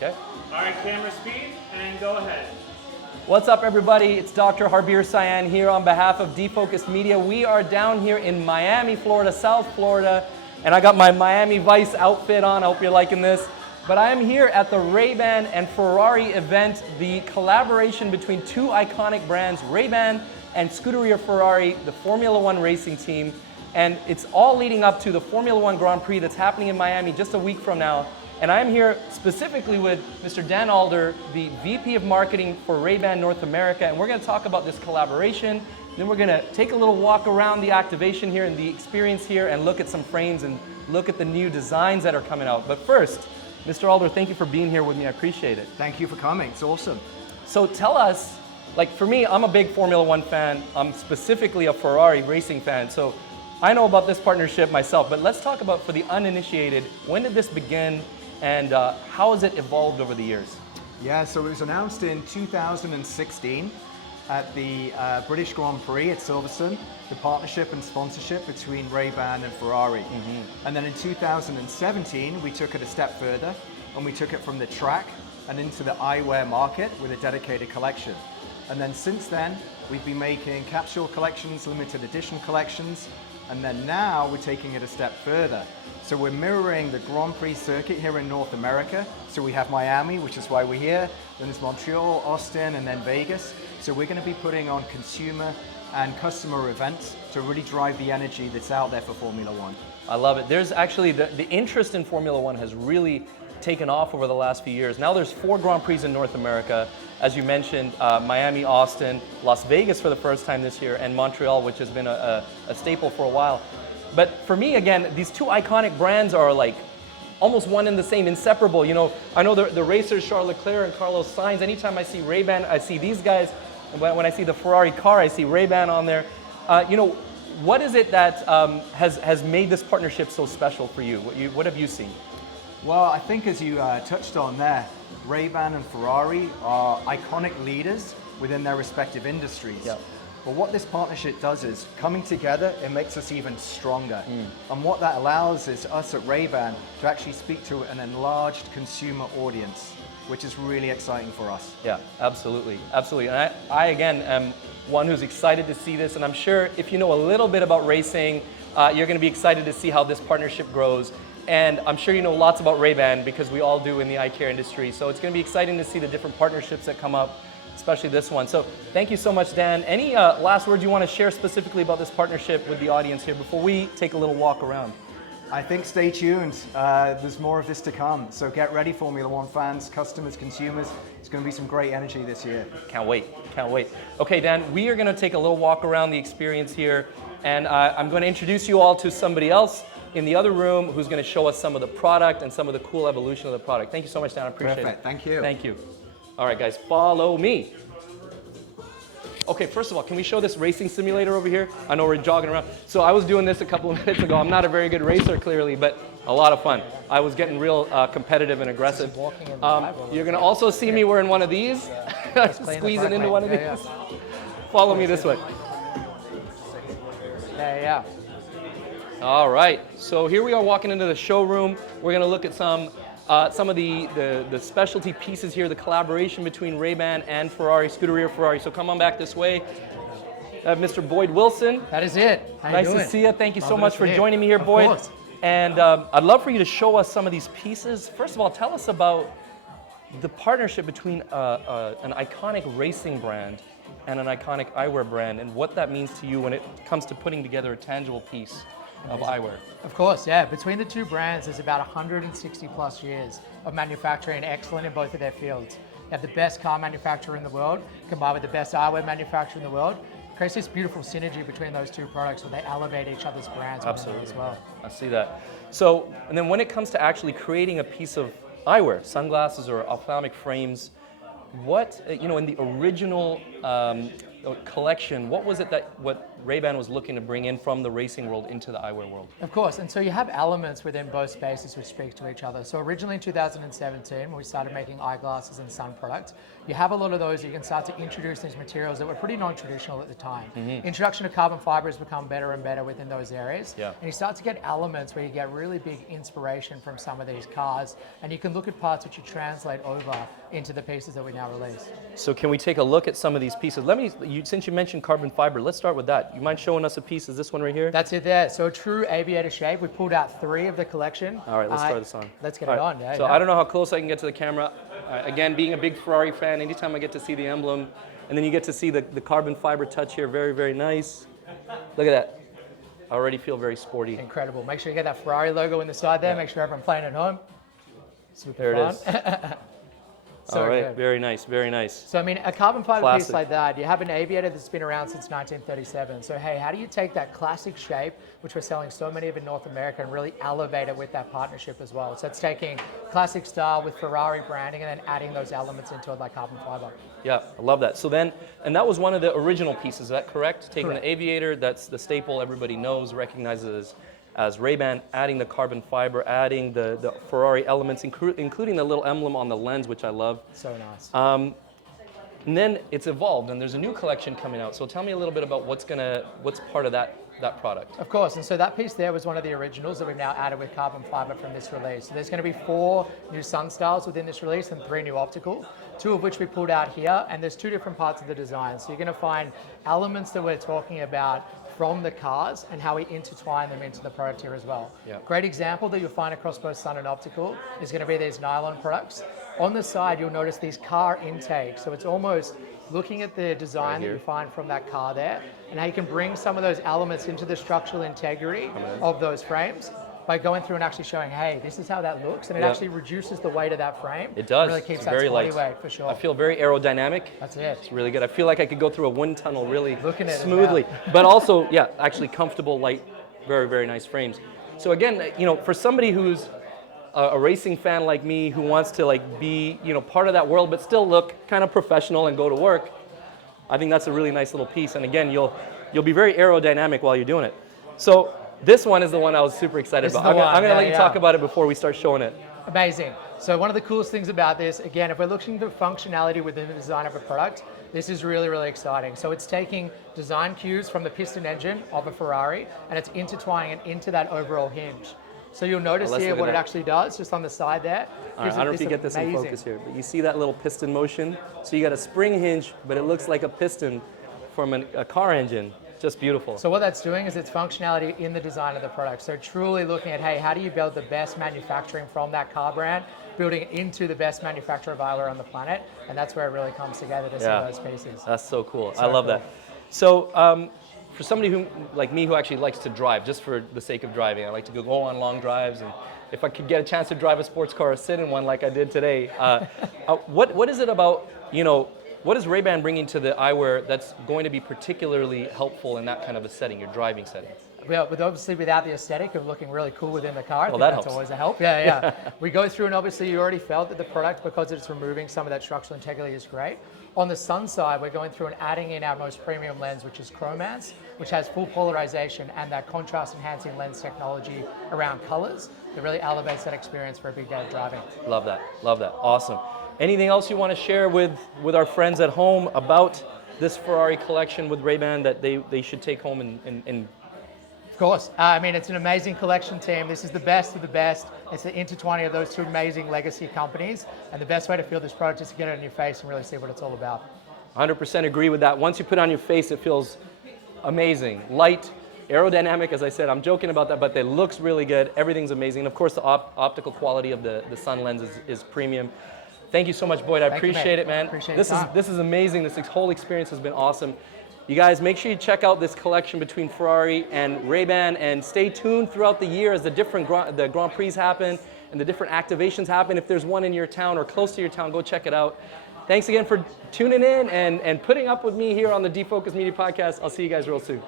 Okay. All right, camera speed, and go ahead. What's up, everybody? It's Dr. Harbir Sian here on behalf of Defocus Media. We are down here in Miami, Florida, South Florida, and I got my Miami Vice outfit on. I hope you're liking this. But I am here at the Ray-Ban and Ferrari event, the collaboration between two iconic brands, Ray-Ban and Scuderia Ferrari, the Formula One racing team. And it's all leading up to the Formula One Grand Prix that's happening in Miami just a week from now. And I'm here specifically with Mr. Dan Alder, the VP of Marketing for Ray-Ban North America, and we're going to talk about this collaboration. Then we're going to take a little walk around the activation here and the experience here and look at some frames and look at the new designs that are coming out. But first, Mr. Alder, thank you for being here with me. I appreciate it. Thank you for coming. It's awesome. So tell us, like for me, I'm a big Formula One fan. I'm specifically a Ferrari racing fan. So I know about this partnership myself, but let's talk about, for the uninitiated, when did this begin? And how has it evolved over the years? Yeah, so it was announced in 2016 at the British Grand Prix at Silverstone, the partnership and sponsorship between Ray-Ban and Ferrari. And then in 2017, we took it a step further and we took it from the track and into the eyewear market with a dedicated collection. And then since then, we've been making capsule collections, limited edition collections, and then now we're taking it a step further. So we're mirroring the Grand Prix circuit here in North America. So we have Miami, which is why we're here. Then there's Montreal, Austin, and then Vegas. So we're going to be putting on consumer and customer events to really drive the energy that's out there for Formula One. I love it. There's actually, the interest in Formula One has really taken off over the last few years. Now there's 4 Grand Prix in North America. As you mentioned, Miami, Austin, Las Vegas for the first time this year, and Montreal, which has been a staple for a while. But for me, again, these two iconic brands are like almost one and the same, inseparable. You know, I know the racers, Charles Leclerc and Carlos Sainz, anytime I see Ray-Ban, I see these guys. When I see the Ferrari car, I see Ray-Ban on there. You know, what is it that has made this partnership so special for you? What have you seen? Well, I think as you touched on there, Ray-Ban and Ferrari are iconic leaders within their respective industries. Yep. But what this partnership does is, coming together, it makes us even stronger. And what that allows is us at Ray-Ban to actually speak to an enlarged consumer audience, which is really exciting for us. Yeah, absolutely, absolutely. And I again, am one who's excited to see this, and I'm sure if you know a little bit about racing, you're going to be excited to see how this partnership grows. And I'm sure you know lots about Ray-Ban because we all do in the eye care industry. So it's going to be exciting to see the different partnerships that come up, especially this one. So thank you so much, Dan. Any last words you want to share specifically about this partnership with the audience here before we take a little walk around? I think stay tuned. There's more of this to come. So get ready, Formula One fans, customers, consumers. It's going to be some great energy this year. Can't wait, can't wait. Okay, Dan, we are going to take a little walk around the experience here, and I'm going to introduce you all to somebody else in the other room who's going to show us some of the product and some of the cool evolution of the product. Thank you so much, Dan. I appreciate it. Perfect. Thank you. Thank you. All right, guys, follow me. Okay, first of all, can we show this racing simulator over here? I know we're jogging around. So I was doing this a couple of minutes ago. I'm not a very good racer, clearly, but a lot of fun. I was getting real competitive and aggressive. You're going to also see me wearing one of these, squeezing into one of these. Follow me this way. Yeah. All right, so here we are walking into the showroom. We're going to look at some of the specialty pieces here, the collaboration between Ray-Ban and Ferrari, Scuderia Ferrari. So come on back this way. I have Mr. Boyd Wilson. That is it. How nice you doing? to see you. Thank you so Lovely much to for see you. joining me here, Of Boyd. course. And I'd love for you to show us some of these pieces. First of all, tell us about the partnership between an iconic racing brand and an iconic eyewear brand, and what that means to you when it comes to putting together a tangible piece of eyewear. Of course, yeah. Between the two brands, there's about 160 plus years of manufacturing, excellent in both of their fields. You have the best car manufacturer in the world, combined with the best eyewear manufacturer in the world. Creates this beautiful synergy between those two products where they elevate each other's brands as well. I see that. So, and then when it comes to actually creating a piece of eyewear, sunglasses or ophthalmic frames, what, you know, in the original collection, what was it that what Ray-Ban was looking to bring in from the racing world into the eyewear world? Of course, and so you have elements within both spaces which speak to each other. So originally in 2017, when we started making eyeglasses and sun products, you have a lot of those, you can start to introduce these materials that were pretty non-traditional at the time. Introduction of carbon fiber has become better and better within those areas. Yeah. And you start to get elements where you get really big inspiration from some of these cars, and you can look at parts which you translate over into the pieces that we now release. So can we take a look at some of these pieces? Since you mentioned carbon fiber, let's start with that. You mind showing us a piece? Is this one right here? That's it there. So a true aviator shape. We pulled out 3 of the collection. All right, let's try this on. Let's get All it right. on. Yeah, so yeah. I don't know how close I can get to the camera. Again, being a big Ferrari fan, anytime I get to see the emblem, and then you get to see the carbon fiber touch here, very, very nice. Look at that. I already feel very sporty. Incredible. Make sure you get that Ferrari logo in the side there. Make sure everyone playing at home. Super There it fun. is. So All right, good. very nice, very nice. So I mean, a carbon fiber piece Classic. like that, you have an aviator that's been around since 1937. So hey, how do you take that classic shape, which we're selling so many of in North America, and really elevate it with that partnership as well? So it's taking classic style with Ferrari branding and then adding those elements into it like carbon fiber. Yeah, I love that. So then, and that was one of the original pieces, is that correct? Taking Correct. the aviator, that's the staple everybody knows, recognizes as Ray-Ban, adding the carbon fiber, adding the Ferrari elements, including the little emblem on the lens, which I love. So nice. And then it's evolved, and there's a new collection coming out. So tell me a little bit about what's part of that product. Of course, and so that piece there was one of the originals that we've now added with carbon fiber from this release. So there's going to be 4 new sun styles within this release and 3 new optical, 2 of which we pulled out here, and there's 2 different parts of the design. So you're going to find elements that we're talking about from the cars and how we intertwine them into the product here as well. Yeah. Great example that you'll find across both sun and optical is going to be these nylon products. On the side, you'll notice these car intakes. So it's almost looking at the design that you find from that car there and how you can bring some of those elements into the structural integrity of those frames by going through and actually showing, hey, this is how that looks, and it actually reduces the weight of that frame. It does. And really keeps It's that very sporty light. weight for sure. I feel very aerodynamic. That's it. It's really good. I feel like I could go through a wind tunnel really Looking at it smoothly, but also, yeah, actually comfortable, light, very, very nice frames. So again, for somebody who's a racing fan like me who wants to be, part of that world, but still look kind of professional and go to work, I think that's a really nice little piece. And again, you'll be very aerodynamic while you're doing it. So this one is the one I was super excited This is about. the I'm going to one. let you Yeah, talk yeah. about it before we start showing it. Amazing. So one of the coolest things about this, again, if we're looking for functionality within the design of a product, this is really, really exciting. So it's taking design cues from the piston engine of a Ferrari, and it's intertwining it into that overall hinge. So you'll notice let's here look at what it that. actually does, just on the side there. All right, gives I don't know it if you get this in amazing- focus here, but you see that little piston motion? So you got a spring hinge, but it looks like a piston from a car engine. Just beautiful. So what that's doing is it's functionality in the design of the product. So truly looking at, hey, how do you build the best manufacturing from that car brand, building it into the best manufacturer of eyewear on the planet, and that's where it really comes together to see those pieces. That's so cool. So I love cool. that. So for somebody who, like me, who actually likes to drive, just for the sake of driving, I like to go on long drives, and if I could get a chance to drive a sports car or sit in one like I did today, what is it about, what is Ray-Ban bringing to the eyewear that's going to be particularly helpful in that kind of a setting, your driving setting? Well, obviously without the aesthetic of looking really cool within the car, I think that that's helps. always a help. Yeah. We go through and obviously you already felt that the product, because it's removing some of that structural integrity, is great. On the sun side, we're going through and adding in our most premium lens, which is Chromance, which has full polarization and that contrast enhancing lens technology around colors that really elevates that experience for a big day of driving. Love that. Love that. Awesome. Anything else you want to share with our friends at home about this Ferrari collection with Ray-Ban that they should take home and Of course. I mean, it's an amazing collection team. This is the best of the best. It's the intertwining of those 2 amazing legacy companies. And the best way to feel this product is to get it on your face and really see what it's all about. 100% agree with that. Once you put it on your face, it feels amazing. Light, aerodynamic, as I said. I'm joking about that, but it looks really good. Everything's amazing. And of course, the optical quality of the sun lens is premium. Thank you so much, Boyd. I Thank you, appreciate mate. it, man. Appreciate This your time. is amazing. This whole experience has been awesome. You guys, make sure you check out this collection between Ferrari and Ray-Ban, and stay tuned throughout the year as the Grand Prix happen and the different activations happen. If there's one in your town or close to your town, go check it out. Thanks again for tuning in and putting up with me here on the Defocus Media Podcast. I'll see you guys real soon.